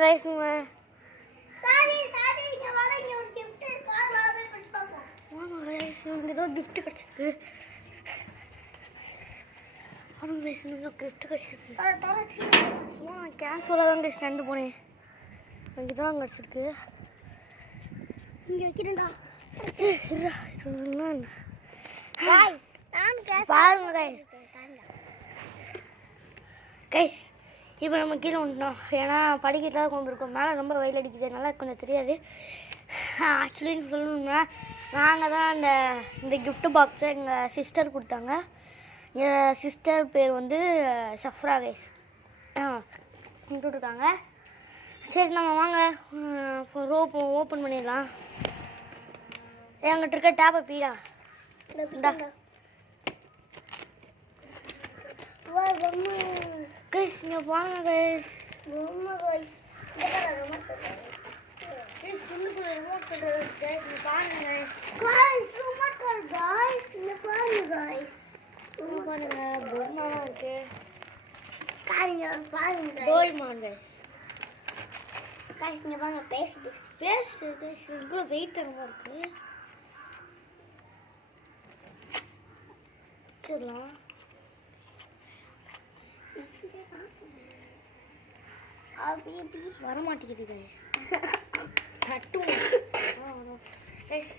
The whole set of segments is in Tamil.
கைஸ் ஏதோ கிஃப்ட் கிடைச்சிருக்கு. சும்மா கேஷுவலாக தான் கைஸ் நடந்து போனேன். எனக்கு இதெல்லாம் கிடச்சிருக்கு. இங்கே வைக்கிறேன்டா. பாருங்க கைஸ். கைஸ் இப்போ நம்ம கீழே வந்துட்டோம். ஏன்னா படிக்கட்டாக கொண்டு இருக்கோம். மேலே ரொம்ப வெயில் அடிக்குது, அதனால கொஞ்சம் தெரியாது. ஆக்சுவலி சொல்லணும்னா நாங்கள் தான் இந்த கிஃப்ட் பாக்ஸை எங்கள் சிஸ்டர் கொடுத்தாங்க. என் சிஸ்டர் பேர் வந்து சஃப்ரா கைஸ். கொடுத்துருக்காங்க. சரி நம்ம வாங்க ரோப் ஓப்பன் பண்ணிடலாம். என்கிட்ட இருக்க டேப்பை பீடா இந்தா கைஸ். இங்கே பாருங்க கைஸ். வெயிட் ரொம்ப இருக்கு. சரிலாம் வர மாட்டேங்குது கைஸ். தட்டும் கைஸ்.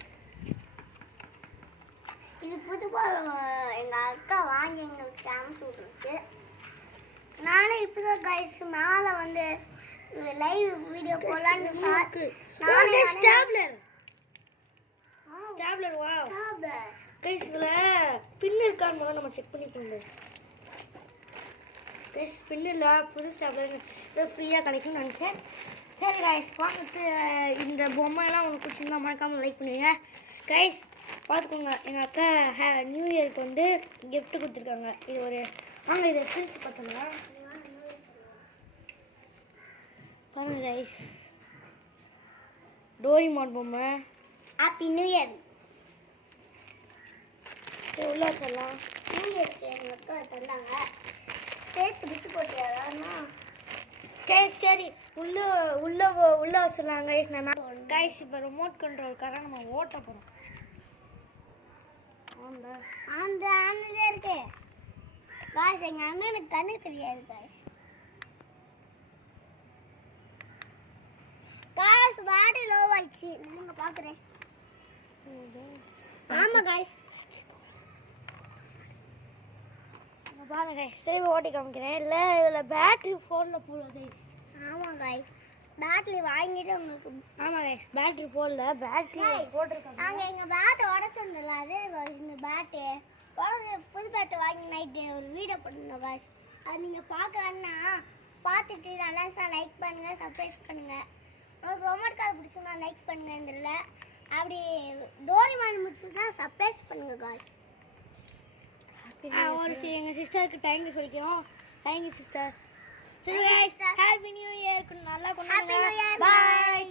இது புதுப்பாக எங்கள் அக்கா வாங்கி எங்களுக்கு அனுப்பிச்சு விட்டுருச்சு. நானும் இப்போ தான் கைஸ் மேலே வந்து லைவ் வீடியோ போடலான்னு ஸ்டாப்லர் வாவ் கைஸ். இதில் பின் இருக்கான்னு முதல்ல நம்ம செக் பண்ணிக்கோங்க கைஸ். பின் இல்லை, புது ஸ்டாப்லர் இது ஃப்ரீயாக கிடைக்கும்னு நினச்சேன். சரி கைஸ் பார்த்துட்டு இந்த பொம்மையெல்லாம் உங்களுக்கு பிடிச்சிருந்தா மறக்காமல் லைக் பண்ணுவீங்க கைஸ். பார்த்துக்கோங்க எங்கள் அக்கா நியூ இயருக்கு வந்து கிஃப்ட் கொடுத்துருக்காங்க. இது ஒரு வாங்க இதை பிரித்து பார்த்தோம்னா பாருங்க கைஸ். டோரிமான் பொம்மை. Happy new year. சரி உள்ள வச்சிடலாம். நியூ இயருக்கு எங்கள் அக்கா தந்தாங்க. டேஸ்ட் பிடிச்சி போட்டியாதானா? சரி உள்ளே வச்சிடலாம் கைஸ். நம்ம கைஸ் இப்போ ரிமோட் கண்ட்ரோல்கார நம்ம ஓட்ட போகிறோம். அந்த ஆனதே இருக்கு காய்ஸ். எங்கள் அண்ணனுக்கு கண்ணு தெரியாது காய்ஸ். காய்ஸ் பேட்டரி லோ ஆயிடுச்சு. நீங்க பார்க்குறேன். ஆமாம் காய்ஸ். பாருங்க கைஸ் திரும்பி ஓட்டி காமிக்கிறேன். இல்லை இதில் பேட்ரி ஃபோனில் போடல கைஸ். ஆமாம் கைஸ் பேட்டரி வாங்கிட்டு உங்களுக்கு. ஆமாம் கைஸ் பேட்ரி போடல, பேட்ரி போட்டிருக்காங்க. நாங்கள் எங்கள் பேட்டை உடச்சோம்ல, அதே இந்த பேட்டு உடஞ்சி புது பேட்டை வாங்கி நைட்டு ஒரு வீடியோ போட்டிருந்தோம் கைஸ். அது நீங்கள் பார்க்கலான்னா பார்த்துட்டு நல்லா லைக் பண்ணுங்கள், சப்ஸ்கிரைப் பண்ணுங்கள். உங்களுக்கு ரோமோட் கார் பிடிச்சுன்னா லைக் பண்ணுங்கள். இதில் அப்படி டோரிமான் முடிச்சுன்னா சப்ஸ்கிரைப் பண்ணுங்கள் கைஸ். ஒரு எங்கள் சிஸ்டருக்கு தேங்க்யூ சொல்லிக்கிறோம். Thank you sister. சரி கைஸ் ஹாப்பி நியூ இயர். நல்லா கொண்டாடுங்க. பாய்.